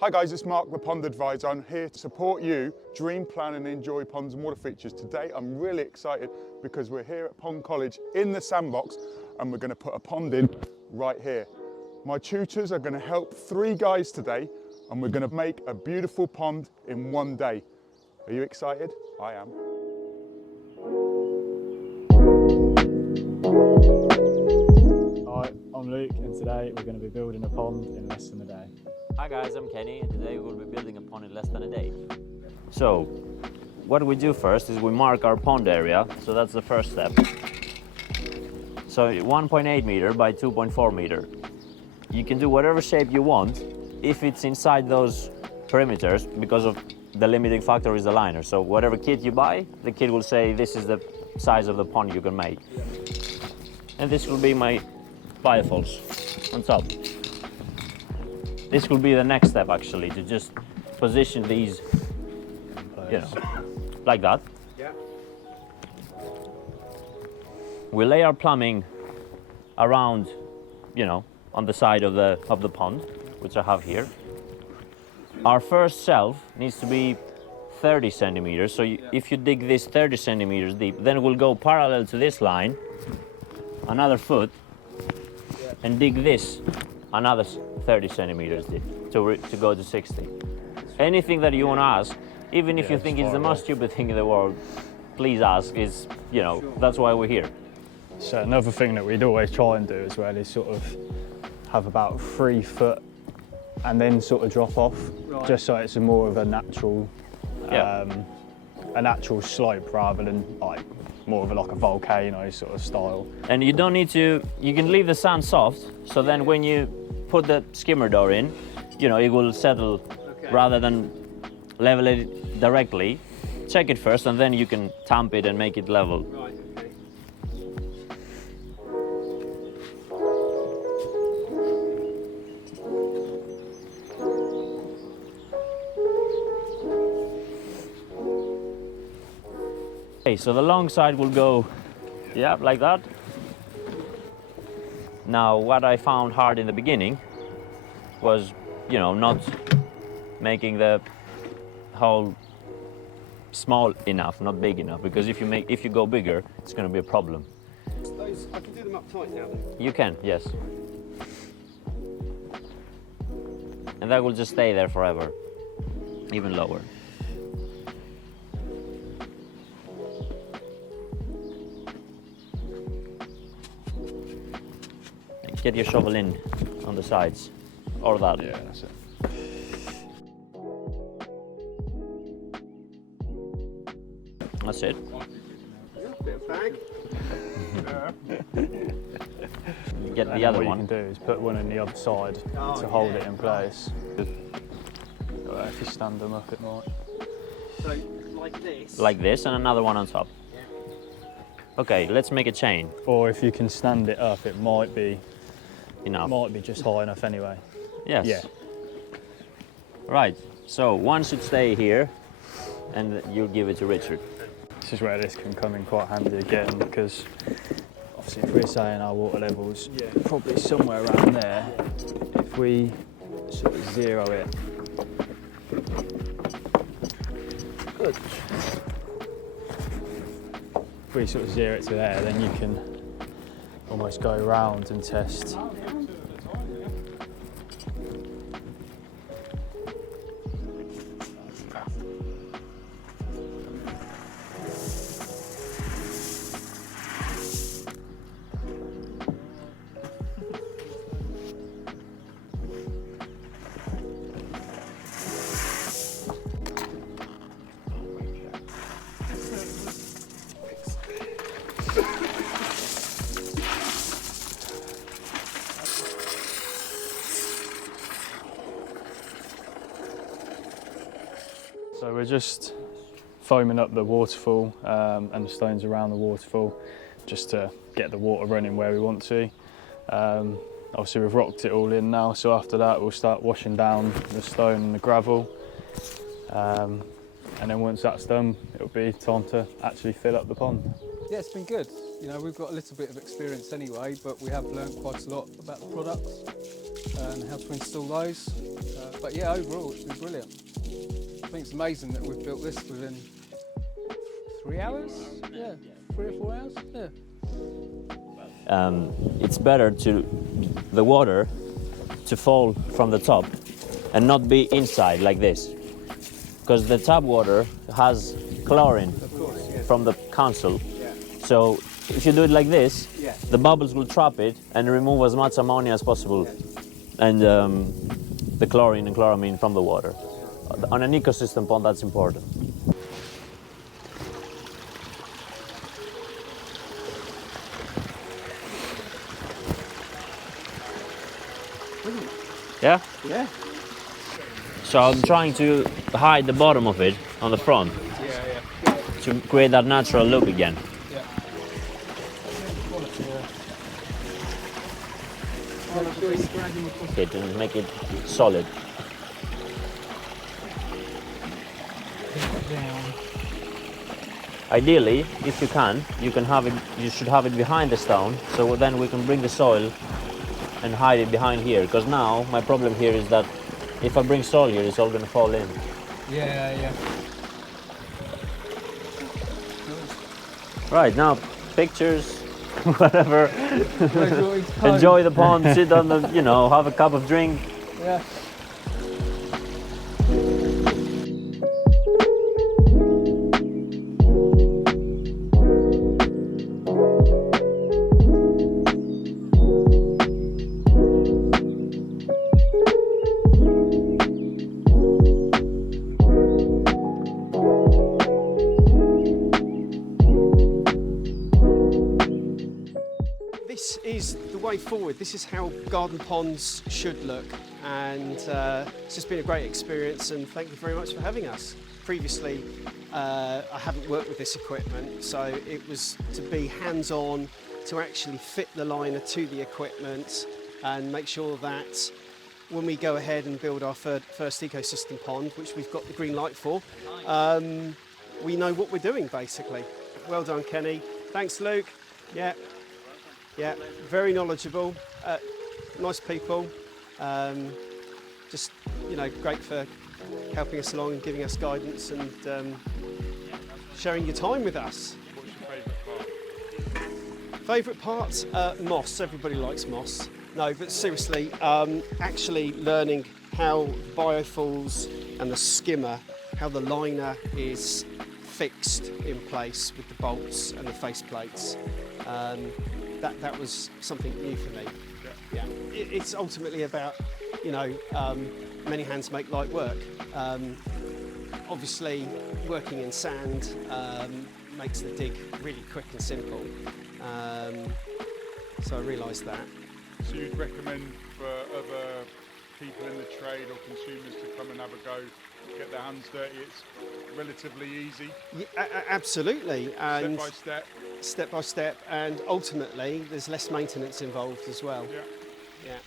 Hi guys, it's Mark, the Pond Advisor. I'm here to support you dream, plan and enjoy ponds and water features. Today I'm really excited because we're here at Pond College in the sandbox and we're going to put a pond in right here. My tutors are going to help 3 guys today and we're going to make a beautiful pond in one day. Are you excited? I am. Hi, I'm Luke and today we're going to be building a pond in less than a day. Hi guys, I'm Kenny and today we'll be building a pond in less than a day. So, what we do first is we mark our pond area, so that's the first step. So 1.8 meter by 2.4 meter. You can do whatever shape you want if it's inside those perimeters because of the limiting factor is the liner. So whatever kit you buy, the kit will say this is the size of the pond you can make. And this will be my biofalls on top. This will be the next step actually, to just position these, you know, like that. Yeah. We lay our plumbing around, you know, on the side of the pond, which I have here. Our first shelf needs to be 30 centimeters. So if you dig this 30 centimeters deep, then we'll go parallel to this line, another foot, and dig this another 30 centimeters deep to go to 60. Anything that you want to ask, even if you think it's the most stupid thing in the world, please ask. Is, you know, that's why we're here. So another thing that we'd always try and do as well is sort of have about 3 foot and then sort of drop off, just so it's more of a natural slope rather than like more of like a volcano sort of style. And you don't need to, you can leave the sand soft, so then when you put the skimmer door in, you know, it will settle rather than level it directly. Check it first and then you can tamp it and make it level. Right, okay. Okay, so the long side will go, yeah, like that. Now, what I found hard in the beginning was, you know, not making the hole small enough, not big enough, because if you go bigger, it's going to be a problem. Those, I can do them up tight now then. You can, yes. And that will just stay there forever, even lower. Get your shovel in on the sides, or that. Yeah, that's it. That's it. Bit of bag. Get the And other what one. you can do is put one on the other side to hold it in place. If you stand them up, it might. So, like this. Like this, and another one on top. Okay, let's make a chain. Or if you can stand it up, it might be Enough. just high enough anyway. Yes. Yeah. Right, so one should stay here, and you'll give it to Richard. This is where this can come in quite handy again, because obviously if we're saying our water levels probably somewhere around there, if we sort of zero it. Good. If we sort of zero it to there, then you can almost go around and test. So we're just foaming up the waterfall and the stones around the waterfall just to get the water running where we want to. Obviously we've rocked it all in now, so after that we'll start washing down the stone and the gravel. And then once that's done, it'll be time to actually fill up the pond. Yeah, it's been good. You know, we've got a little bit of experience anyway, but we have learned quite a lot about the products and how to install those. But yeah, overall, it's been brilliant. I think it's amazing that we've built this within 3 hours. Yeah, 3 or 4 hours. Yeah. It's better to the water to fall from the top and not be inside like this, because the tap water has chlorine from the console. So if you do it like this, the bubbles will trap it and remove as much ammonia as possible, and the chlorine and chloramine from the water. On an ecosystem pond, that's important. Yeah? Yeah. So I'm trying to hide the bottom of it on the front to create that natural look again. Okay, to make it solid. Ideally, if you can have it. You should have it behind the stone, so then we can bring the soil and hide it behind here. Because now my problem here is that if I bring soil here, it's all going to fall in. Yeah. Right now, pictures, whatever. Enjoy Enjoy the pond, sit on the, have a cup of drink. Yeah. This is the way forward. This is how garden ponds should look, and it's just been a great experience, and thank you very much for having us. Previously, I haven't worked with this equipment, so it was to be hands-on, to actually fit the liner to the equipment and make sure that when we go ahead and build our first ecosystem pond, which we've got the green light for, we know what we're doing basically. Well done, Kenny. Thanks, Luke. Yeah, very knowledgeable, nice people. Just, great for helping us along and giving us guidance and sharing your time with us. What's your favourite part? Favourite part? Moss. Everybody likes moss. No, but seriously, actually learning how biofuels and the skimmer, how the liner is fixed in place with the bolts and the face plates. That was something new for me. Yeah. It's ultimately about, many hands make light work. Obviously, working in sand makes the dig really quick and simple. So I realised that. So you'd recommend for other people in the trade or consumers to come and have a go, get their hands dirty? It's relatively easy. Yeah, absolutely. And Step by step, and ultimately there's less maintenance involved as well. Yeah. Yeah.